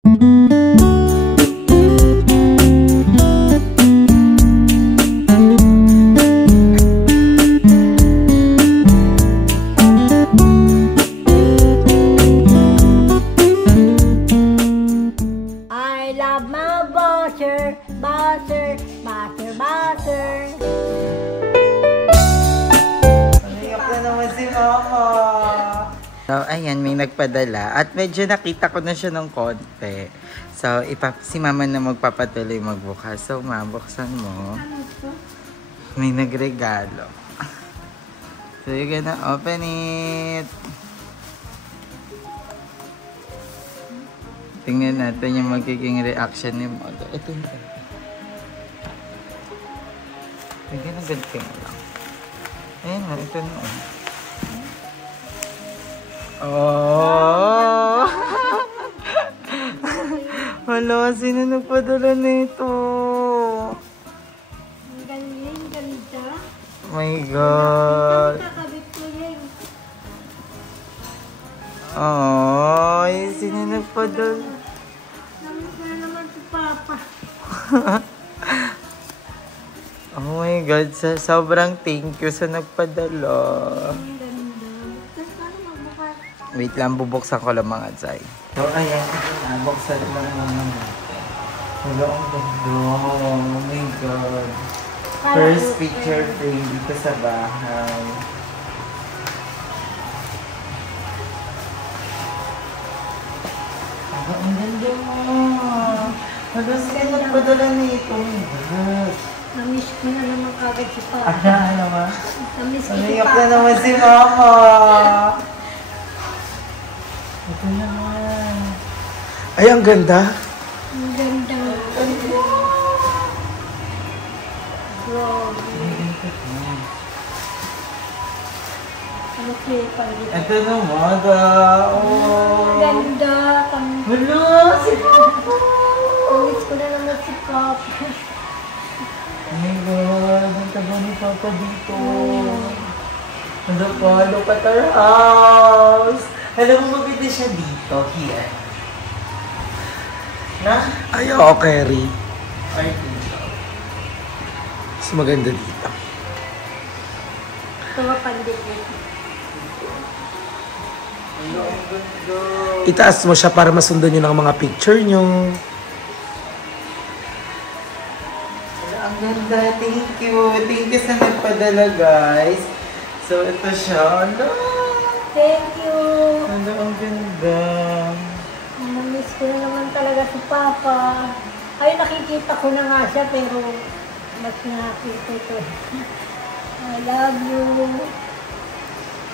I love my butter, butter, butter, butter. Naiyak na naman si Mama. So, ayan, may nagpadala. At medyo nakita ko na siya ng konti. So, si Mama na magpapatuloy magbukas. So, Ma, buksan mo. May nagregalo. So, you're gonna open it. Tingnan natin yung magiging reaction ni Mother. Ito yung hindi na ganito lang. Ayan na, ito na. Oh! Wala, sino nagpadala nito? Ang galing, ganda. Oh my God! Kakabit ko yan. Oh, sino nagpadala? Namiss na naman si Papa. Oh my God, sobrang thank you sa nagpadala. Ang ganda. Tapos paano magbukas? Wait lang, bubuksan ko lang mga Zay. So, ayan, buksan lang naman natin. Wala, ang ganda. Oh my God. First picture frame dito sa bahay. Ang ganda mo. Halos kayo nagpadala nito. Namiss ko na naman kagad si Papa. Ano ba? Namiss ko si Naiyak Papa. na naman si Mama. Ito naman. Ay, ang ganda. Ang ganda. Grabe. Ano kayo pag-ibig? Ito naman. Oh. Ganda. Hello, si Papa. Namiss ko na naman si Papa. Oh my God, ang taga ni Papa dito. Look at our house. Alam mo, maganda siya dito, here. Na? Ay, oo, Kerry. Or dito. Mas maganda dito. Ito nga pandikit. Hello, ang ganda. Itaas mo siya para masundan nyo ng mga picture nyo. Ang ganda. Thank you. Thank you sa nagpadala, guys. So, ito siya. Hello. Thank you. Hello, ang ganda. Namiss ko na naman talaga si Papa. Ay, nakikita ko na nga siya, pero mas nakakita ito. I love you.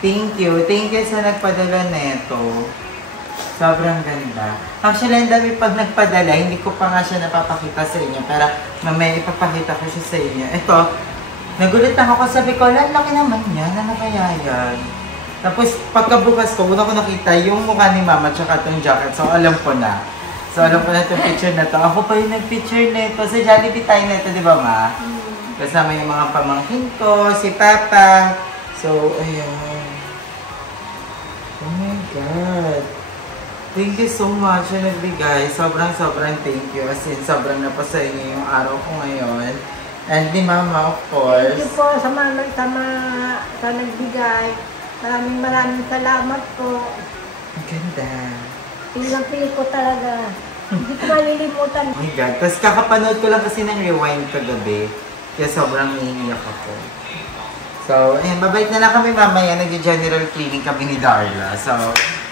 Thank you. Thank you sa nagpadala neto. Sobrang ganda. Actually, ang dami pag nagpadala, hindi ko pa nga siya napapakita sa inyo. Pero mamaya ipapakita ko siya sa inyo. Ito, nagulat ako kasi sabi ko, laki naman yan. Ano kaya yan? Tapos pagkabukas ko, una ko nakita yung mukha ni Mama tsaka itong jacket. So alam ko na. So alam ko na itong picture na to. Ako pa yung nag-picture nito. Sa Jollibee tayo nito, di ba, Ma? Kasama yung mga pamangkin ko, si Papa. So, ayan. Oh my God. Thank you so much na nagbigay. Sobrang thank you. As in, sobrang napasaya niyo yung araw ko ngayon. And ni Mama, of course. Thank you po sa nagbigay. Maraming salamat po. Ang ganda. Pilang-pil ko talaga. Hindi ko malilimutan. Oh my God. Tapos kakapanood ko lang kasi ng rewind kagabi. Kaya sobrang naiiyak ako. So, ayan, babalik na lang kami mamaya. Nag-general cleaning kami ni Darla. So,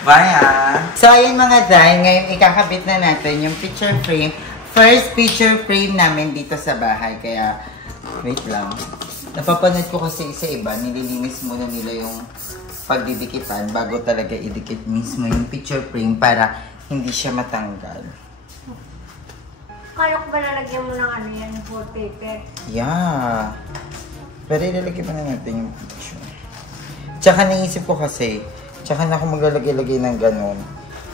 bye ah! So, ayan mga day, ngayon ikakabit na natin yung picture frame. First picture frame namin dito sa bahay. Kaya, wait lang. Napapanood ko kasi sa iba, nililinis muna nila yung pagdidikitan bago talaga idikit mismo yung picture frame para hindi siya matanggal. Kaya ko ba lalagyan mo ng ano yan, wallpaper? Yeah. Pero ilalagay pa na natin yung picture. Tsaka naisip ko kasi, tsaka na ako maglalagay-lagay ng ganun.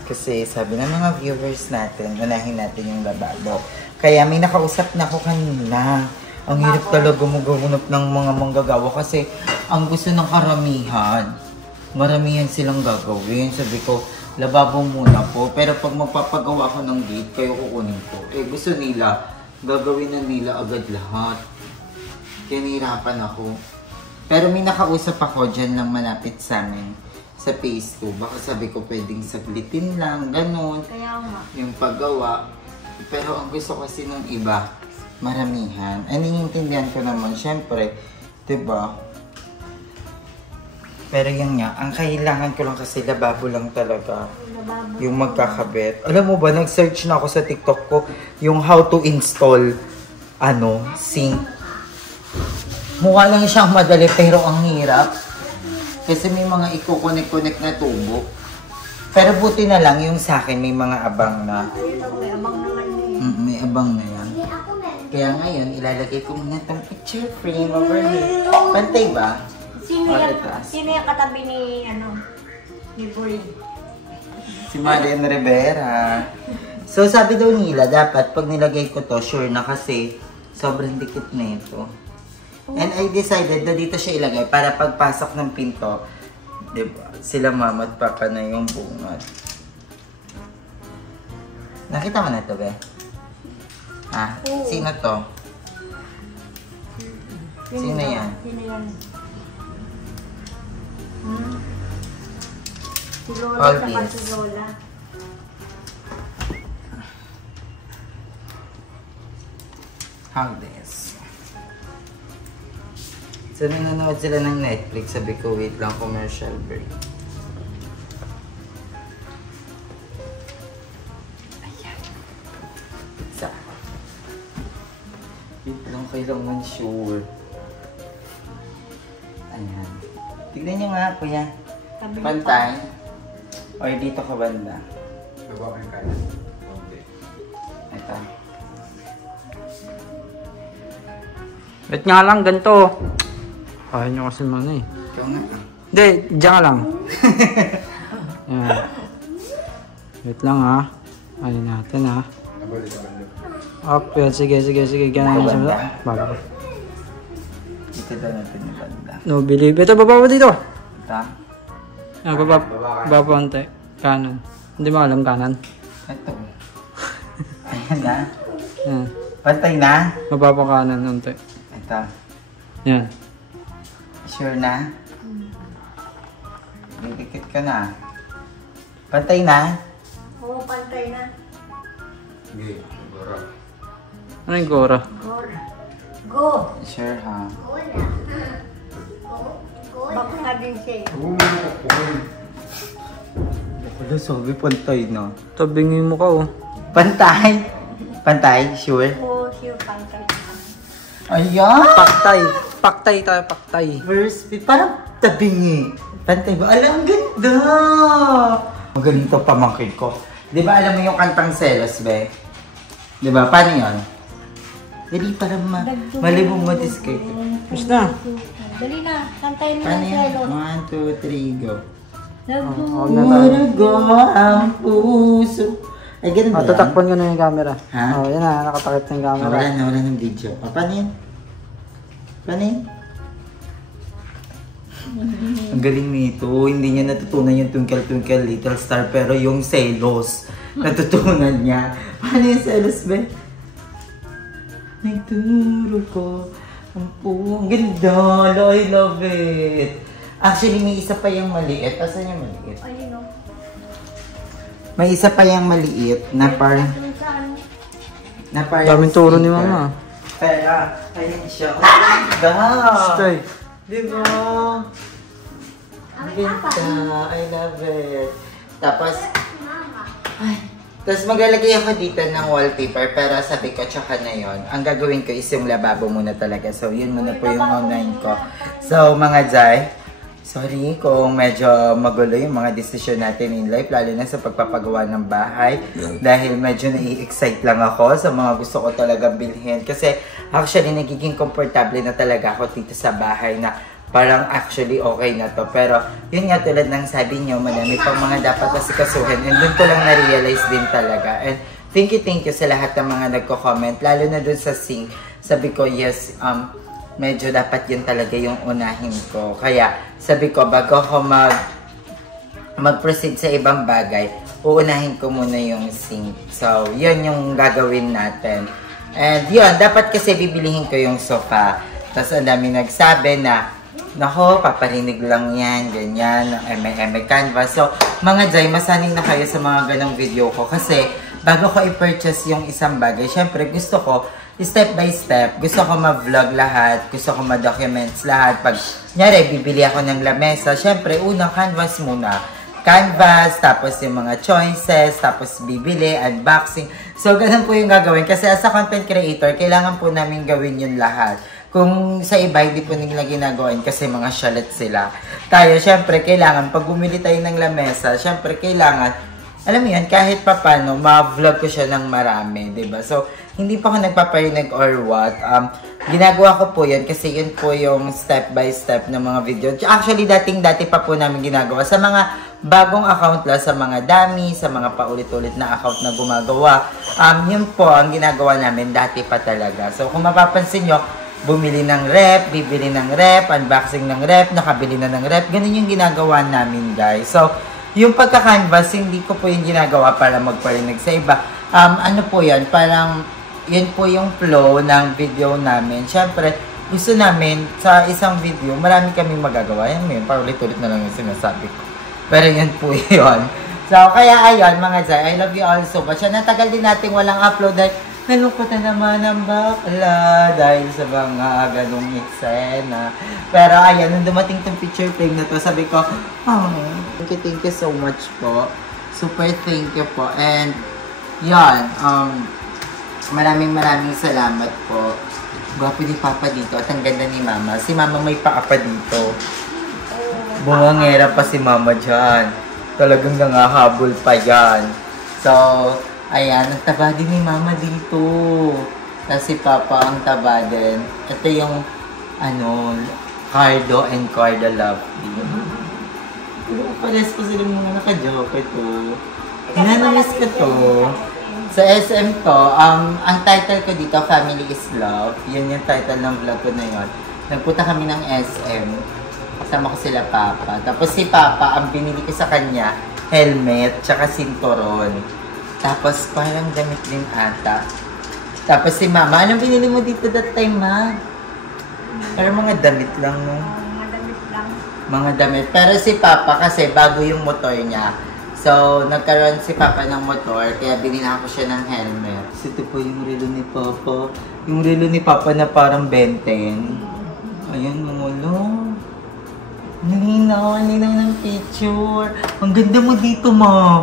Kasi sabi ng mga viewers natin, unahin natin yung lababo. Kaya may nakausap na ako kanina. Ang hirap talaga magaganap ng mga manggagawa kasi ang gusto ng karamihan, maramihan silang gagawin. Sabi ko, lababo muna po. Pero pag magpapagawa ako ng gate, kayo kukunin ko. Eh, gusto nila, gagawin na nila agad lahat. Kaya nahirapan ako. Pero may nakausap ako dyan lang malapit sa amin. Sa phase 2. Baka sabi ko pwedeng saglitin lang, ganun. Kaya nga. Yung paggawa. Pero ang gusto kasi ng iba, maramihan. Naiintindihan ko naman, syempre. Diba? Pero yun nga, ang kailangan ko lang kasi lababo lang talaga. Lababo. Yung magkakabit. Alam mo ba, nag-search na ako sa TikTok ko yung how to install sink. Mukha lang siyang madali pero ang hirap. Kasi may mga iko-connect na tubo. Pero buti na lang yung sa akin may mga abang na. Ayun ako, may abang naman eh. May abang na yan. Kaya ngayon, ilalagay ko muna itong picture frame over here. Pantay ba? Sino yung katabi ni Boy? Si Marian Rivera. So sabi daw nila, dapat pag nilagay ko to, sure na kasi sobrang dikit na ito. And I decided na dito siya ilagay para pagpasok ng pinto, diba, sila mama at papa na yung bungad. Nakita mo na ito, be? Sino to? Sino yan? Sino yan? Si Lola, All saka this. si Lola. How this? So, nanonood sila ng Netflix. Sabi ko, wait lang, commercial break. Ayan. Isa. Wait lang, kailangan sure. Ayan. Tignan nyo nga, kuya. Tabi Pantay. Or dito ka banda. Baba yung kanan. Okay. Ito. Wait nga lang, ganito. Kaya nyo kasi man eh. Ikaw nga. Hindi, diyan ka lang. Yan. Wait lang ha. Ayun natin ha. Nabalik. Up, yan. Sige. Ganyan siya. Baba. Baba. Dito daw natin yung banda. No believe. Ito, baba mo dito. Ito. Baba konti. Kanan. Hindi mo alam kanan. Ito. Ayan na. Yan. Pantay na. Baba pa kanan konti. Ito. Yan. Sure na? Didikit ka na. Pantay na? Oo, pantay na. Sige, siguro. Ano yung gora? Go! Sure ha? Baka nga din siya eh. Wala sabi pantay na. Tabingin mo ka oh. Pantay? Pantay? Sure? Oo, siya pantay. Ayan! Paktay tayo, paktay. First beat. Parang tabingi. Pantay ba? Alam, ang ganda! Magaling to pamangkin ko. Di ba alam mo yung kantang Selos, be? Di ba? Paano yun? Dali para malibong mo discreet. Basta. Dali na, kantay mo Paano ng yan? Selos. 1, 2, 3, go. Nagdugo. Murago ang puso. Ay, ganun ba yan? Tatakpan ko na yung camera. Ha? Oh, yan na, nakatakip na yung camera. Wala ng video. Paano yan? Paano yan? Ang galing nito. Hindi niya natutunan yung Twinkle Twinkle Little Star, pero yung Selos, natutunan niya. Paano yung Selos, be? Nagturo ko ang ang ganda. I love it. Actually, may isa pa yung maliit. Asan yung maliit? Ayun o. May isa pa yung maliit na parang... Na parang Daming turo ni sticker. mama. Pero, ayun siya. Oh, ganda! Stay. Diba? Ang ganda. I love it. Tapos, tapos maglalagay ako dito ng wallpaper, pero sabi ko, tsaka na yun. Ang gagawin ko is yung lababo muna talaga. So, yun muna po yung online ko. So, mga Jai, sorry kung medyo magulo yung mga desisyon natin in life, lalo na sa pagpapagawa ng bahay. Dahil medyo nai-excite lang ako sa mga gusto ko talaga bilhin. Kasi actually, nagiging komportable na talaga ako dito sa bahay na parang actually okay na to. Pero yun nga, tulad ng sabi niyo, madami pang mga dapat asikasuhin. And dun ko lang na-realize din talaga. And thank you sa lahat ng mga nagko-comment. Lalo na dun sa sink. Sabi ko, yes, medyo dapat yun talaga yung unahin ko. Kaya sabi ko, bago ako mag-proceed sa ibang bagay, uunahin ko muna yung sink. So, yun yung gagawin natin. And yun, dapat kasi bibilihin ko yung sofa. Tapos ang dami nagsabi na, nako, paparinig lang yan, ganyan, ng canvas. So, mga Jai, masanay na kayo sa mga ganong video ko. Kasi, bago ko i-purchase yung isang bagay, syempre gusto ko, step by step, gusto ko ma-vlog lahat, gusto ko ma-documents lahat. Pag, nyari, bibili ako ng lamesa, syempre, unang canvas muna. Canvas, tapos yung mga choices, tapos bibili, unboxing. So, ganun po yung gagawin. Kasi as a content creator, kailangan po namin gawin yun lahat. Kung sa iba, hindi po nila ginagawin kasi mga shalet sila. Tayo, syempre, kailangan, pag bumili tayo ng lamesa, syempre, kailangan, alam mo yun, kahit papano, ma-vlog ko siya ng marami, diba? So, hindi pa ako nagpaparinig or what. Ginagawa ko po yun kasi yun po yung step by step ng mga video. Actually, dating-dati pa po namin ginagawa. Sa mga bagong account lang, sa mga dami, sa mga paulit-ulit na account na gumagawa, yun po ang ginagawa namin dati pa talaga. So, kung mapapansin nyo, bumili ng rep, bibili ng rep, unboxing ng rep, nakabili na ng rep. Ganun yung ginagawa namin, guys. So, yung pagka-canvas, hindi ko po yung ginagawa para magparinig sa iba. Ano po yan, parang yun po yung flow ng video namin. Siyempre, gusto namin sa isang video, marami kaming magagawa. Yan yun, paulit-ulit na lang yung sinasabi ko. Pero yun po yun. So, kaya ayun, mga Jai, I love you all so much. Natagal din natin walang upload dahil nalungkot na naman ang bakla dahil sa mga ganong eksena. Pero ayan, nung dumating tong picture frame na to, sabi ko, oh, thank you so much po. Super thank you po. And, yan, maraming salamat po. Gwapo ni Papa dito at ang ganda ni Mama. Si Mama may paa pa dito. Bungangera pa si Mama dyan. Talagang nangahabol pa yan. So, ayan, ang taba din ni Mama dito. Tapos si Papa ang taba din. Ito yung, Cardo and Carda Lovely. Pares pa silang mga naka-joke ito. Nanamiss ko to. Sa SM to, ang title ko dito, Family is Love. Yun yung title ng vlog ko na yun. Nagpunta kami ng SM. Kasama ko sila Papa. Tapos si Papa, ang binili ko sa kanya, helmet, tsaka sinturon. Tapos parang damit din ata. Tapos si Mama, anong binili mo dito that time, Ma? Parang mga damit lang, no? Mga damit lang. Mga damit. Pero si Papa kasi bago yung motor niya. So, nagkaroon si Papa ng motor, kaya binila ko siya ng helmet. So, ito po yung relo ni Papa. Yung relo ni Papa na parang benten. Ayan, mulo. Nilinaw ng picture. Ang ganda mo dito, Ma.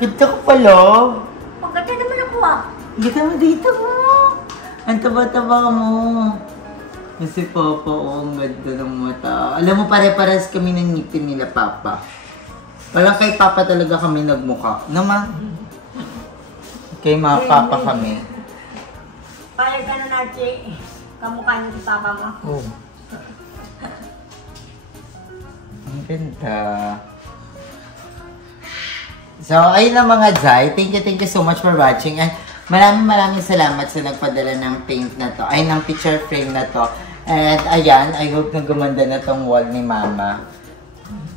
Ganda ko pala. Ang ganda naman ako, ah. Ganda mo dito, Ma. Ang taba-taba mo. Kasi Papa, ang ganda ng mata. Alam mo, pare-pares kami ng ngipin nila, Papa. Parang kay Papa talaga kami nagmukha. Naman. Kay mga Papa kami. Payag ka na natin. Kamukha niyo si Papa mo. Oh. Ang ganda. So, ayun lang mga Jai. Thank you so much for watching. And maraming salamat sa nagpadala ng paint na to. Ay, ng picture frame na to. And ayan, I hope na gumanda na tong wall ni Mama.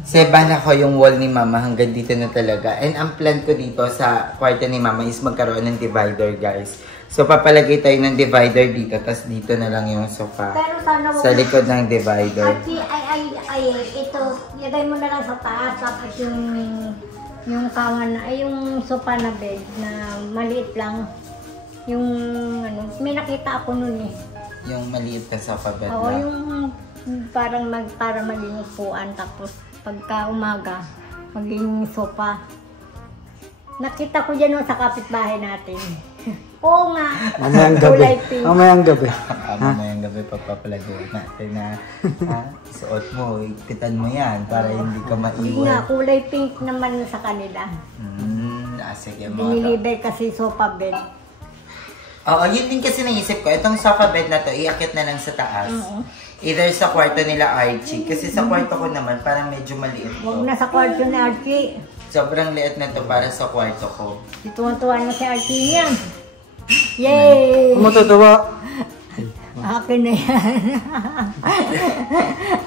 Seban ako yung wall ni Mama hanggang dito na talaga. And ang plan ko dito sa kwarto ni Mama is magkaroon ng divider, guys. So, papalagay tayo ng divider dito, tapos dito na lang yung sofa. Pero sana Sa likod ng divider. Ito, lagay mo na lang sa taas, tapos yung kawan na, yung sofa na bed na maliit lang. Yung, may nakita ako nun eh. Yung maliit na sofa bed Oo, lang. yung para malinis puan, tapos pagka umaga, maging sofa. Nakita ko dyan sa kapitbahay natin. Oo nga. Mamayang gabi. Kulay pink. Mamayang gabi. Mamayang gabi pagpapalagay natin na suot mo, ipitan mo yan para hindi ka Hindi nga, maiwan. kulay pink naman sa kanila. Sige mga Dinilibay kasi sofa bed. Oo, yun din kasi naisip ko. Itong sofa bed na to, iakit na lang sa taas. Either sa kwarto nila Archie. Kasi sa kwarto ko naman, parang medyo maliit Huwag to. na sa kwarto ni Archie. Sobrang liit na to para sa kwarto ko. Tuwan-tuwa na si Archie niyan. Yay! Matutuwa. Akin na yan.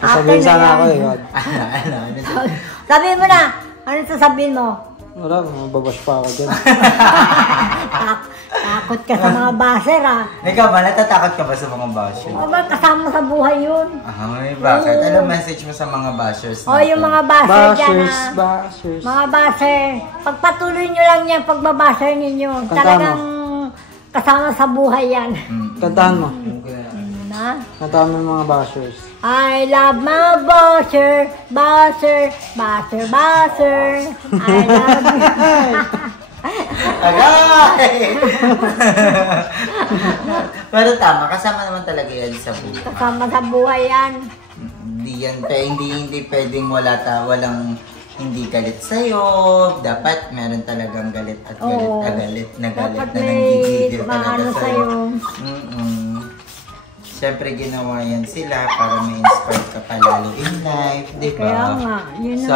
Sabihin sana ako eh. Ano? Sabi mo na, Ano sasabihin mo? Wala, mababash pa ako dyan. Takot ka sa mga baser ah. Ikaw ba, natatakot ka ba sa mga bashers? O ba, kasama sa buhay yun. Ay, bakit? Anong message mo sa mga bashers O yung mga baser dyan Bashers, ah. bashers. Mga baser, pagpatuloy nyo lang yan pagbabaser ninyo. Kantahan Talagang kasama sa buhay yan. Kantahan mo. Na? Kantahan mo yung mga bashers. I love my baser, baser, baser, baser. I love you. Agay! Pero tama, kasama naman talaga yan sa buhay. Kasama sa buhay yan. Hindi pwedeng walang hindi galit sa'yo. Dapat meron talagang galit at galit Oo. na galit na Dapat may nanggigigil talaga maano sa'yo. sa'yo. Siyempre ginawa yan sila para ma-inspire ka palalo in life, di ba? Kaya nga, yun So,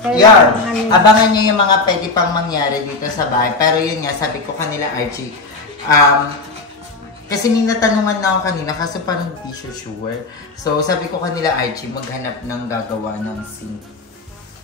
ang... yan. ano. Abangan nyo yung mga pwede pang mangyari dito sa bahay. Pero yun nga, sabi ko kanila, Archie, kasi may natanungan na ako kanina, kaso parang hindi sure. So, sabi ko kanila, Archie, maghanap ng gagawa ng sink.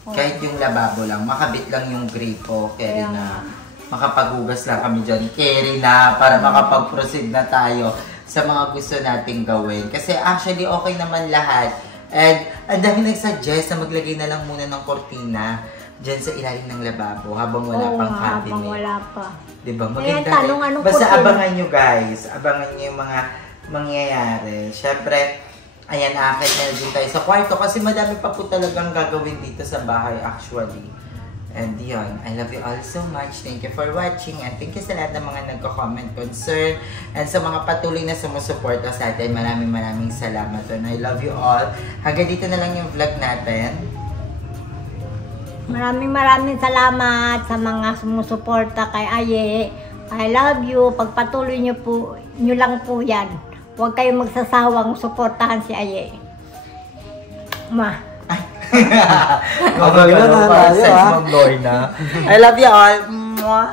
Kahit yung lababo lang, makabit lang yung gripo, carry na. Makapaghugas lang kami dyan, carry na, para makapag-proceed na tayo sa mga gusto nating gawin. Kasi actually, okay naman lahat. And ang dami nagsuggest na maglagay na lang muna ng kortina dyan sa ilalim ng lababo habang wala pang cabinet. Habang wala pa. Diba? Ayan, Maganda tanong, rin. anong Basta kortina? abangan nyo guys. Abangan nyo yung mga mangyayari. Siyempre, ayan, aakit na din tayo sa kwarto kasi madami pa po talagang gagawin dito sa bahay actually. And yun, I love you all so much. Thank you for watching and thank you sa lahat ng mga nagko-comment, concern, and sa mga patuloy na sumusuporta sa atin. Maraming salamat and I love you all. Hanggang dito na lang yung vlog natin. Maraming salamat sa mga sumusuporta kay Aye. I love you. Pagpatuloy nyo lang po yan. Huwag kayong magsasawang suportahan si Aye. Magagawa pa sa Lorna. I love you all. Mwah.